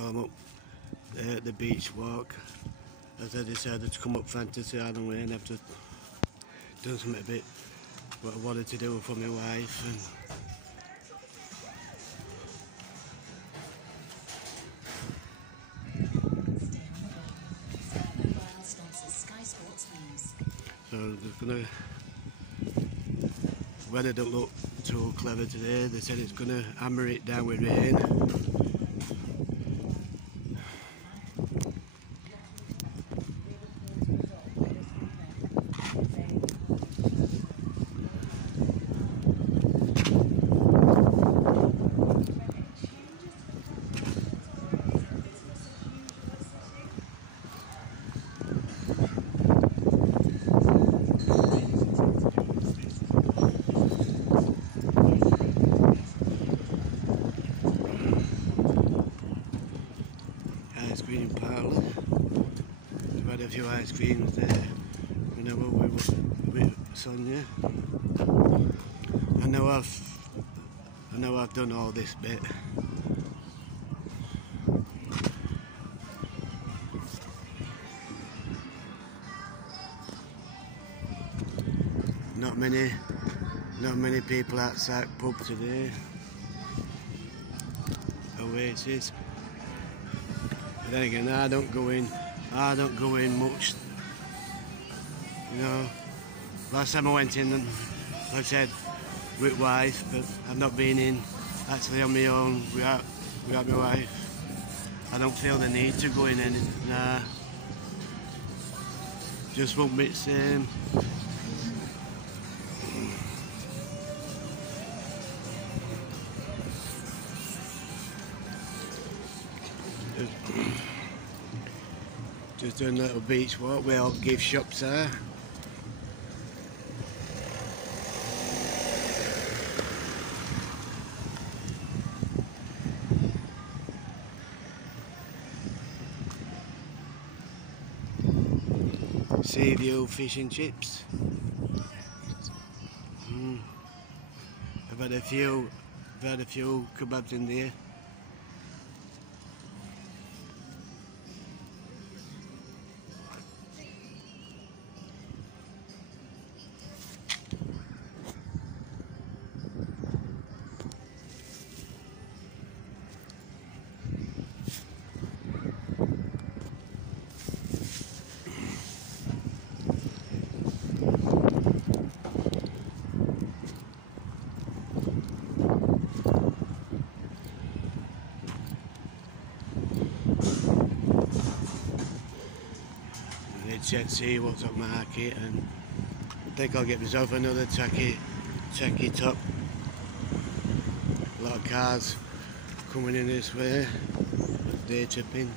I'm up there at the beach walk as I decided to come up Fantasy Island Way, and I've just done something a bit what I wanted to do for my wife. And so they're gonna, weather don't look too clever today. They said it's gonna hammer it down with rain. Ice cream parlour. We've had a few ice creams there whenever we were with Sonia. I know I've done all this bit. Not many people outside pub today. Oasis. But then again, I don't go in much. You know, last time I went in, like I said, with wife, but I've not been in actually on my own without my wife. I don't feel the need to go in any. Nah, just won't be the same. Just doing a little beach walk where all gift shops are. Sea View fish and chips. I've had a few kebabs in there. Let's see what's up market, and I think I'll get myself another tacky top. A lot of cars coming in this way, day tripping.